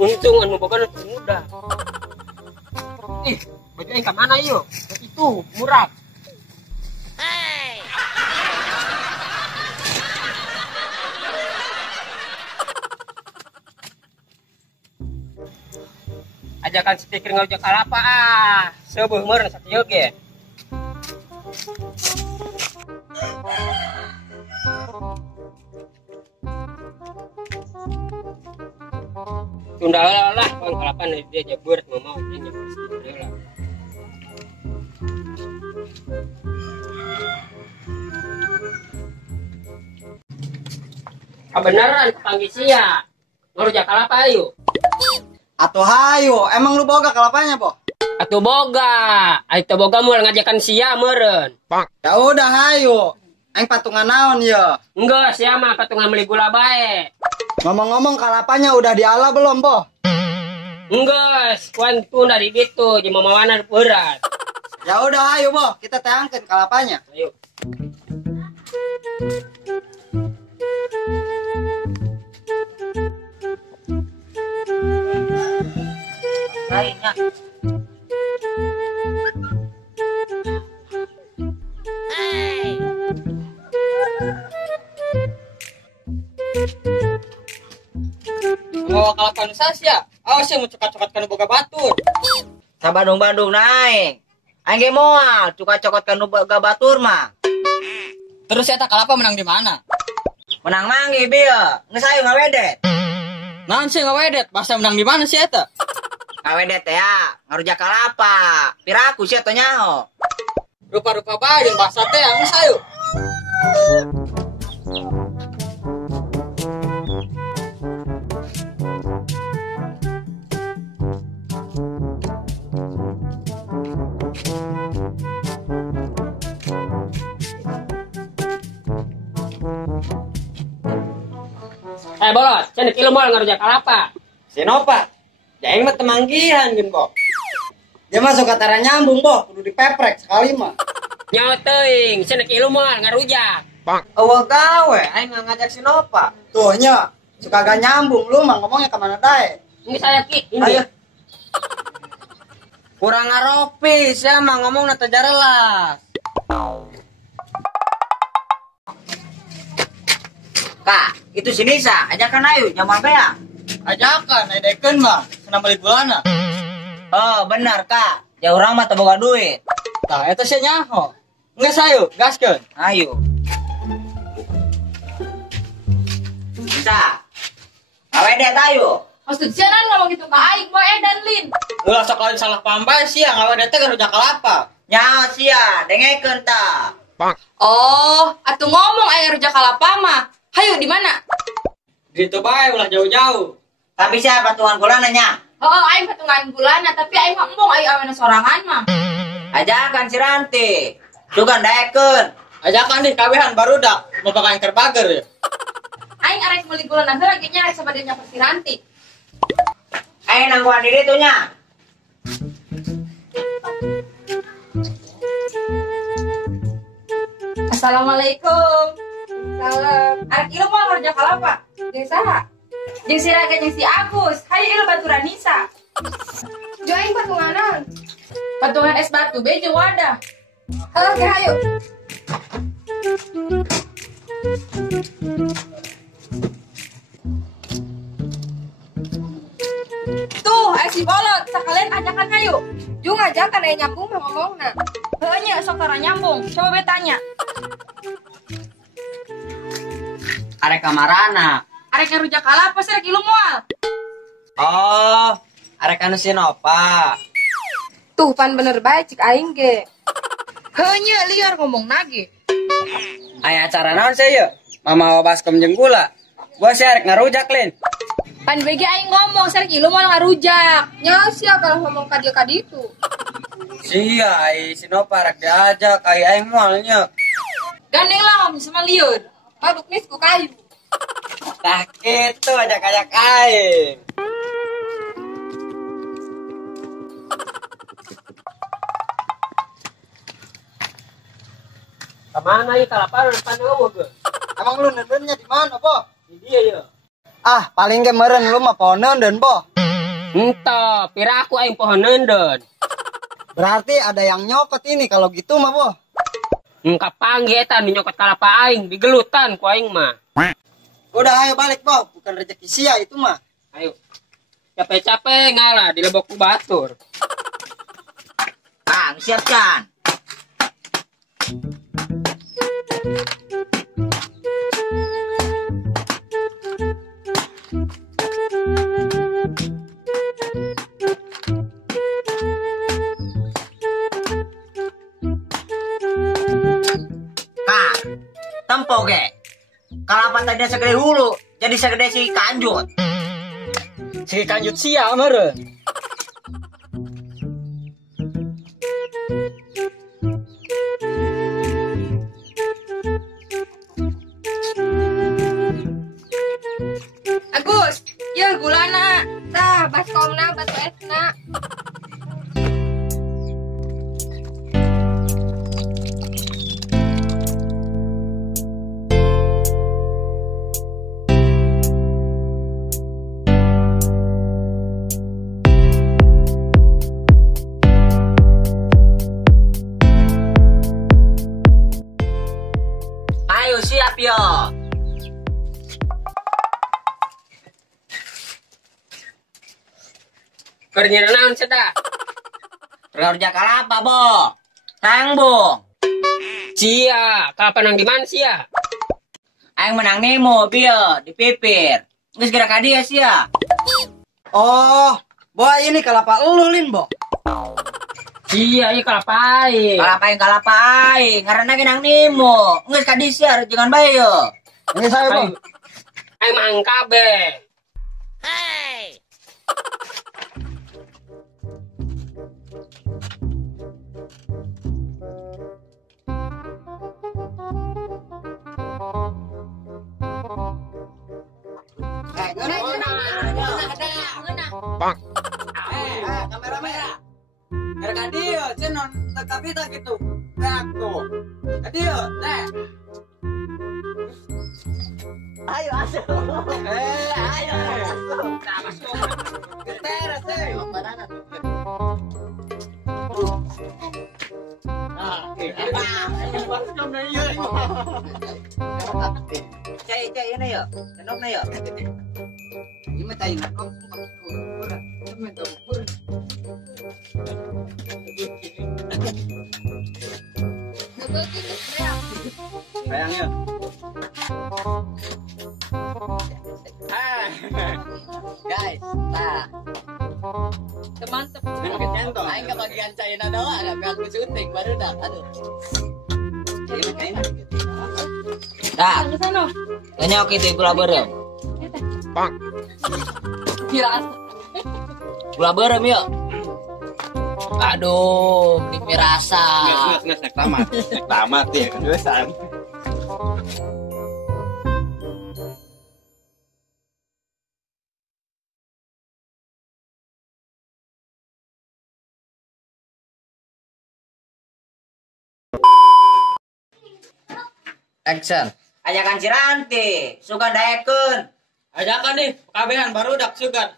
Untung anu boga nu muda. Ih, baju aing ka mana yuk? Itu murah. Ajakan speaker ngajak kalapa sebeuh meureun sateuyeuk ge. Tunda lah pang kalapan dia jebur mau nya speaker lah. Beneran kepanggih sia. Ngajak kalapa ayo. Atuh hayu, emang lu boga kalapanya, Po? Atuh boga. Atuh boga moal ngajakan sia meureun. Ya udah hayu. Aing patungan naon ya? Enggak, sia mah patungan beli gula bae. Ngomong-ngomong kalapanya udah diala belum, Po? Enggak, kuan tunda di gitu, jeung mamawana berat. Ya udah hayu, Po. Kita teangkeun kalapanya. Ayo. Lainnya. Ngawa kalapan sasia. Awas yang mencokat-cokat kana boga batur. Sa Bandung-Bandung naik. Aing ge moal cuka-cokot kanu boga batur mah. Terus eta kalapa menang di mana? Menang manggi bieu. Geus hayu ngawedet. Naon sih ngawedet? Bahasa menang di mana sih eta? Ngawedet teh ya, ngarujak kalapa. Piraku sih atuh nyaho. Rupa-rupa bae jeung bahasa teh geus hayu. Bolot, cenah kieu moal ngarujak kalapa. Sinopa. Jaing mah temanggihan gin, Po. Dia masuk katara nyambung, Po. Kudu dipeprek sekali mah. Nyawa teuing, cenah kieu moal ngarujak. Eueuh gawe, aing ngajak Sinopa. Tuh nya, suka gak nyambung lu mah ngomongnya kemana dae. Ini saya ki, ini. Ayo. Kurang ngaropis ya mah ngomongna teu jelas. Kak, itu si Nisa, ajakan ayo, nyaman bea. Ajakan edekeun mah, cenah beli gulana. Oh, benar, Kak. Ya urang mah teu boga duit. Tah eta sia nyaho. Geus hayu, gaskeun. Ayo. Nisa. Ngawedet ayo. Maksud sia naon ngomong gitu ka aing moe dan Lin. Ulah sok lain salah paham bae sia ngawedet teh ngarujak kalapa. Nyaho sia, dengekeun tah. Oh, atuh ngomong aing rujak kalapa mah. Hayu di mana? Gitu bae ulah jauh-jauh. Tapi sia patungan gulana nya. Heeh, aing patungan gulana tapi aing mah embung aing aweuna sorangan mah. Ajakan si Ranti. Juga daekeun. Ajakan deh kawehan barudak, mau pakai yang terbager ya. Aing arek meuli gulana heula ge nya rek sabadenya persiranti. Ayo nangguan diri tuh nya. Assalamualaikum. Salam. Arek ieu moal ngarujak kalapa? Jeung saha? Jeung si Raga jeung si Agus. Hayu ieu baturan Nisa. Jo aing patunganan. Patungan es batu be jeung wadah. Heuh ge hayu. Tuh, si bolot, sakalian ajakan hayu. Jung ajakan aya nyambung mah ngomongna. Heuh nya sok tara nyambung. Coba be tanya. Arek kamarana. Arek ngarujak kalapa sih rek ilu moal. Oh, arek anu Sinopa. Tuh pan bener bae cik aing ge. Heuh nya liar ngomong nage. Aya acara naon sih ye? Mama baskom jeung gula. Gua sih arek ngarujak Lin. Pan bege aing ngomong sih rek ilu moal ngarujak. Nya sia kalau ngomong ka dieu ka ditu. Sia ai Sinopa arek diajak ai aing moal nya. Gandeng lah ngomong sama liur. Paduk nis ku kayu. Tah kitu ajak-ajak aing. Kemana ieu kalapa depan eueuh ge? Emang lu neunnya di mana, Po? Di dieu ya. Ah, paling ge meureun lu mah poneun deun, Po. Entah, pira aku aing pohon nenden. Berarti ada yang nyokot ini kalau gitu mah, Boh. Engkap panggil eta nu nyokot kalapa aing, digelutan ku aing mah. Udah ayo balik, Boh. Bukan rezeki sia itu mah. Ayo. Capek-capek ngalah di lebok ku batur. Kang, siap kan? Kang, tempo ge. Kalapa tadi segede hulu, jadi segede si kanjut. Si kanjut sia meureun. Agus, ya gulana. Tah, baskomna batu esna. Ayo siap yo. Kerja naon seda? Kerja kalapa, Bo. Kang, Bo. Cia, kapan nang di mana sia? Aing menang Nemo, bieu, dipipir. Geus gerak ka dieu sia. Oh, Boh ini kelapa elu, Lin, Boh. Cia, ieu kalapa aing. Kalapa aing, ngaranna ge nang Nemo. Geus ka dieu sia, jangan bae yo. Ini saya, Boh. Aing mah angkabe. Kamera. Gerak ka dieu, cenon teka kita gitu. Gerak tuh. Ka dieu, teh. Ayo asup. Ayo. Teras, Cai ini yo. Tenokna yo. Ini mah cai nak. Sayangnya. Guys, nah. Mantep. Aing kebagian China doang, ada aku syuting baru dah. Aduh. Dah, Ke sana. nyok itu gula berem. Kira Gula berem yuk. Aduh, dipirasa. Nges tamat. Tamat ya, kedusan. Action. Ajakan si Ranti, sugan daekun. Ajakan nih, kabehan baru dak sugan.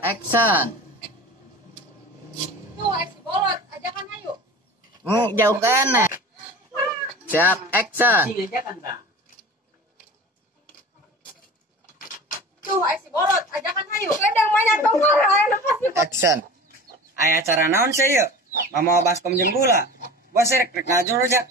Action. tuh es bolot, ajakan ayo. Jauh kene. Siap, action. Tuh es bolot, ajakan ayo. Kadang banyak tongkol ayo pasti. Action. Aya acara naon sih yuk? Mama baskom jeung gula. Bos rek ngajur aja.